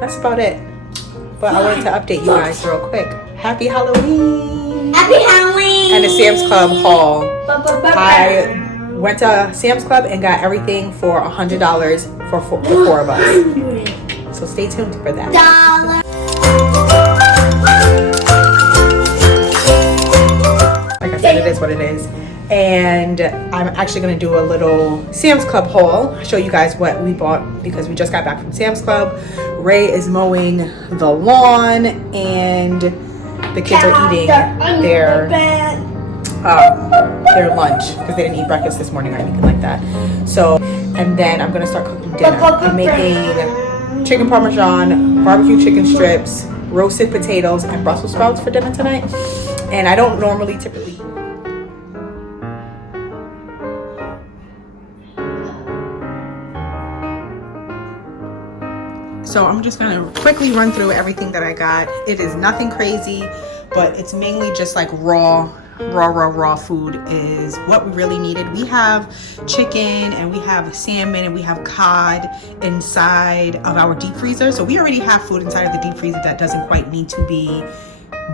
that's about it. But I wanted to update you guys real quick. Happy Halloween! Happy Halloween! And a Sam's Club haul. I went to Sam's Club and got everything for $100 for the 4 of us. So stay tuned for that. Like I said, it is what it is. And I'm actually going to do a little Sam's Club haul, show you guys what we bought because we just got back from Sam's Club. Ray is mowing the lawn and the kids are eating their lunch because they didn't eat breakfast this morning or anything like that. So, and then I'm going to start cooking dinner. I'm making chicken parmesan, barbecue chicken strips, roasted potatoes, and Brussels sprouts for dinner tonight. And I don't normally typically... So I'm just gonna quickly run through everything that I got. It is nothing crazy, but it's mainly just like raw food is what we really needed. We have chicken and we have salmon and we have cod inside of our deep freezer. So we already have food inside of the deep freezer that doesn't quite need to be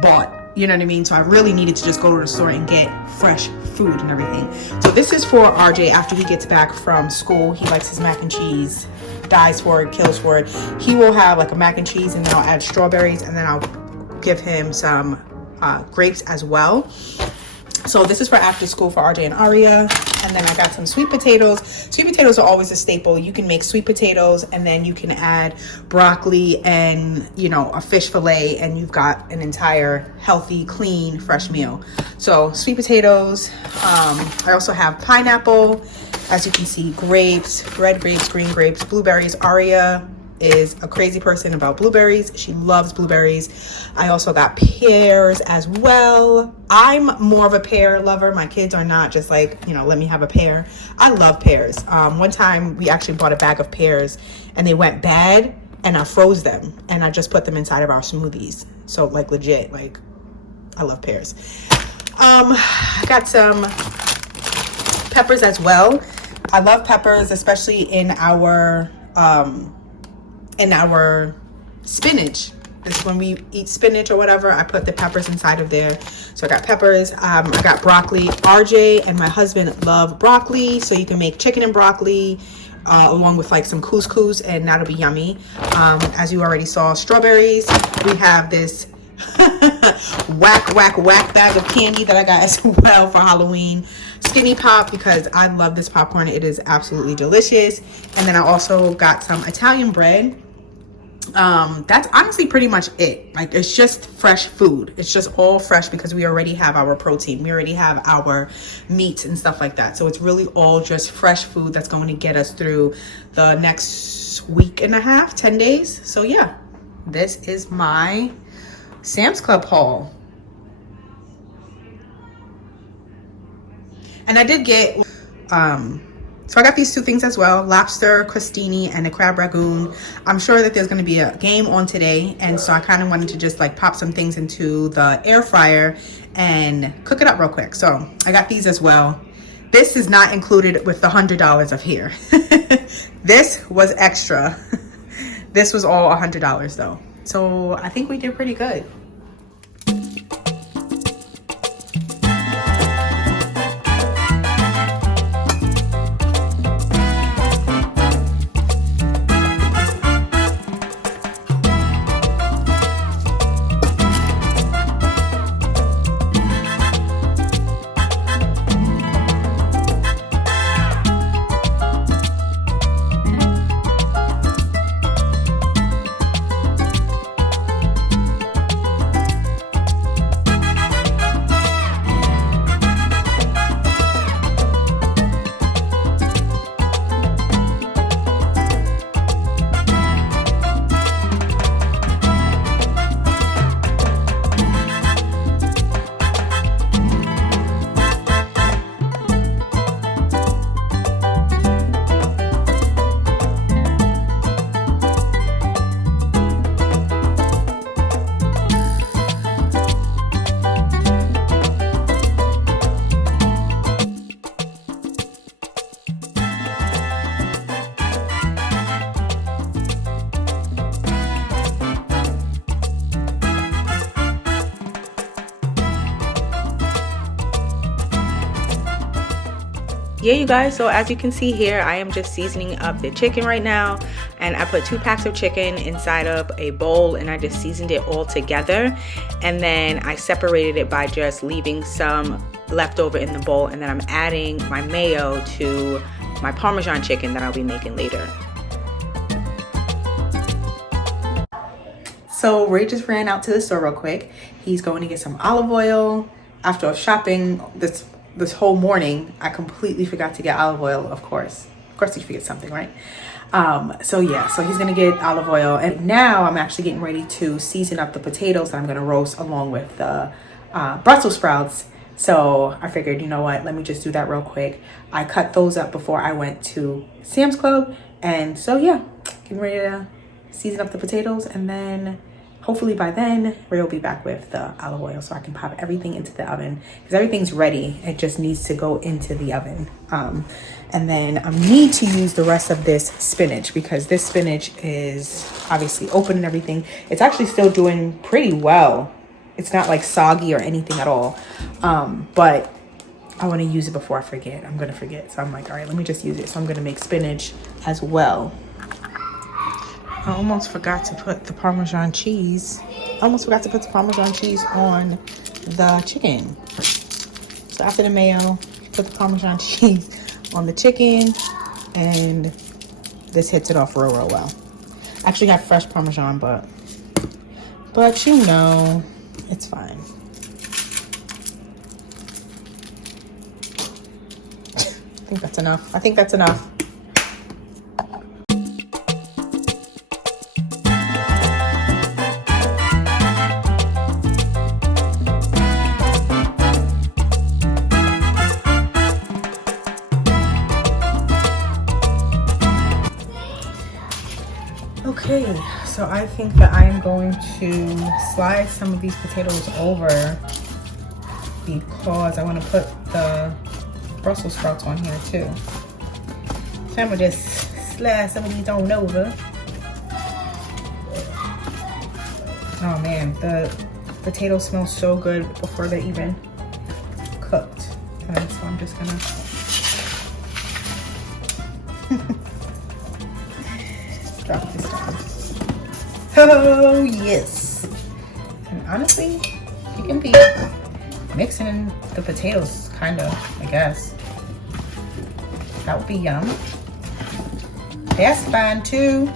bought. You know what I mean? So I really needed to just go to the store and get fresh food and everything. So this is for RJ after he gets back from school. He likes his mac and cheese, dies for it, kills for it. He will have like a mac and cheese and then I'll add strawberries and then I'll give him some grapes as well. So this is for after school for RJ and Aria. And then I got some sweet potatoes. Sweet potatoes are always a staple. You can make sweet potatoes and then you can add broccoli and, you know, a fish fillet and you've got an entire healthy, clean, fresh meal. So sweet potatoes. I also have pineapple. As you can see, grapes, red grapes, green grapes, blueberries. Aria is a crazy person about blueberries. She loves blueberries. I also got pears as well. I'm more of a pear lover. My kids are not just like, you know, let me have a pear. I love pears. One time we actually bought a bag of pears and they went bad and I froze them and I just put them inside of our smoothies. So like legit, like I love pears. I got some peppers as well. I love peppers, especially in our spinach. This when we eat spinach or whatever, I put the peppers inside of there. So I got peppers. I got broccoli. RJ and my husband love broccoli, so you can make chicken and broccoli along with like some couscous, and that'll be yummy. As you already saw, strawberries. We have this whack bag of candy that I got as well for Halloween. Skinny Pop, because I love this popcorn. It is absolutely delicious. And then I also got some Italian bread. That's honestly pretty much it. Like, it's just fresh food. It's just all fresh because we already have our protein. We already have our meats and stuff like that. So it's really all just fresh food that's going to get us through the next week and a half, 10 days. So yeah, this is my Sam's Club haul. And I did get, so I got these two things as well, lobster crostini and a crab ragoon. I'm sure that there's going to be a game on today, and so I kind of wanted to just like pop some things into the air fryer and cook it up real quick. So I got these as well. This is not included with the $100 of here. This was extra. This was all $100 though. So I think we did pretty good. yeah, you guys, so as you can see here, I am just seasoning up the chicken right now, and I put 2 packs of chicken inside of a bowl, and I just seasoned it all together, and then I separated it by just leaving some left over in the bowl, and then I'm adding my mayo to my Parmesan chicken that I'll be making later. So Ray just ran out to the store real quick. He's going to get some olive oil. After shopping this whole morning, I completely forgot to get olive oil, of course. Of course you forget something, right? So yeah, so he's gonna get olive oil. And now I'm actually getting ready to season up the potatoes that I'm gonna roast along with the Brussels sprouts. So I figured, you know what, let me just do that real quick. I cut those up before I went to Sam's Club. And so yeah, getting ready to season up the potatoes, and then hopefully by then Ray will be back with the olive oil so I can pop everything into the oven, because everything's ready. It just needs to go into the oven. And then I need to use the rest of this spinach, because this spinach is obviously open and everything. It's actually still doing pretty well. It's not like soggy or anything at all. But I want to use it before I forget. I'm going to forget. So I'm like, all right, let me just use it. So I'm going to make spinach as well. I almost forgot to put the Parmesan cheese. on the chicken. So after the mayo, put the Parmesan cheese on the chicken, and this hits it off real well. I actually have fresh Parmesan, but you know, it's fine. I think that's enough. Okay, so I think that I am going to slide some of these potatoes over, because I want to put the Brussels sprouts on here too. So I'm going to just slide some of these on over. Oh man, the potatoes smell so good before they're even cooked. Okay, so I'm just going to drop this down. Oh yes. And honestly, you can be mixing in the potatoes, kind of, I guess. That would be yum. That's fine too.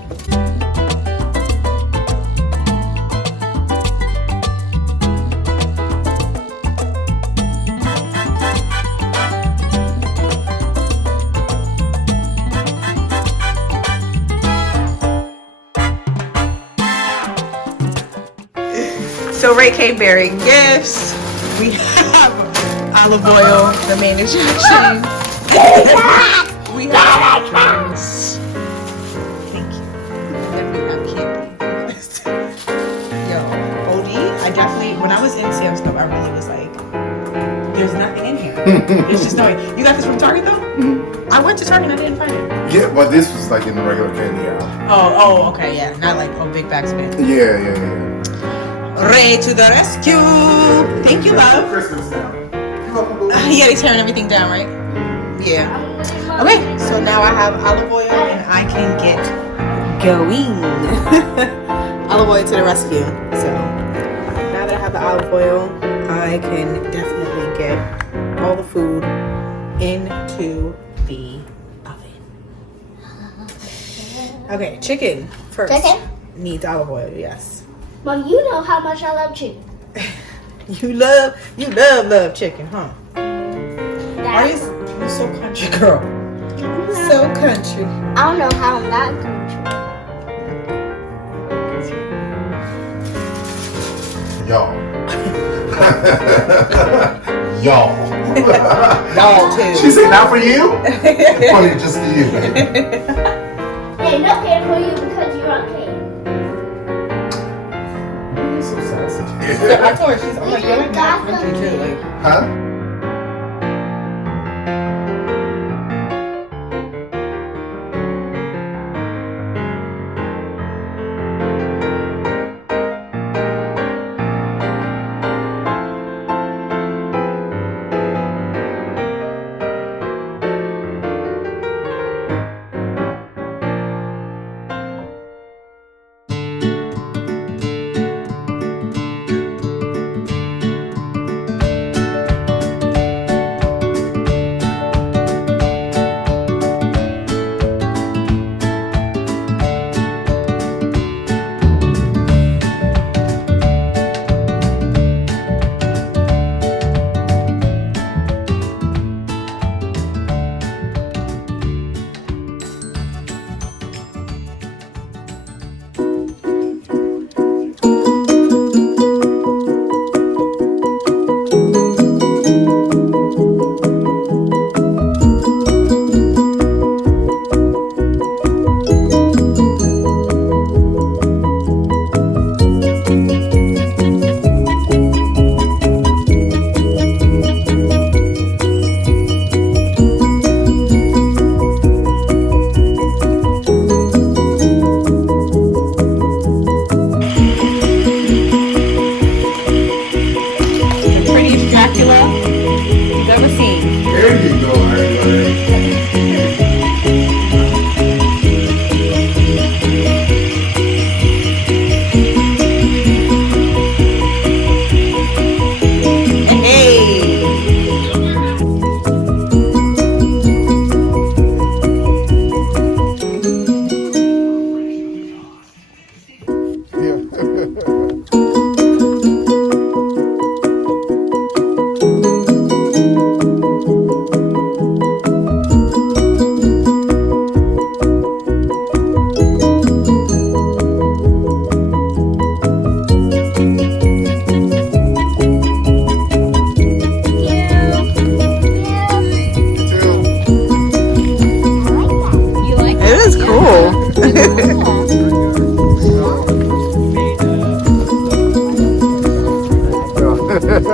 So Ray came bearing gifts. We have olive oil, the main attraction. We have drinks. Thank you. And then we have candy. Yo, OG, I definitely, when I was in Sam's Club, I really was like, there's nothing in here. There's just no way. You got this from Target though? Mm-hmm. I went to Target and I didn't find it. Yeah, but this was like in the regular candy aisle. Oh, okay, yeah. Not like big bag spin. Yeah. Ray to the rescue! Thank you, love. Christmas now. Yeah, they're tearing everything down, right? Yeah. Okay, so now I have olive oil and I can get going. Olive oil to the rescue. So now that I have the olive oil, I can definitely get all the food into the oven. Okay, chicken first. Chicken? Needs olive oil, yes. Mom, you know how much I love chicken. You love chicken, huh? Dad, You're so country, girl. So country. I don't know how I'm that country. Y'all. Y'all. Y'all too. She said not for you? Funny, just for you. Hey, no care for you because you're okay. So sassy. I told her, I'm like, you're like that country too. Like, Huh?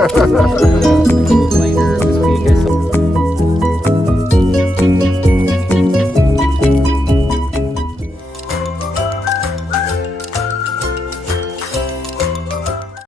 Yo.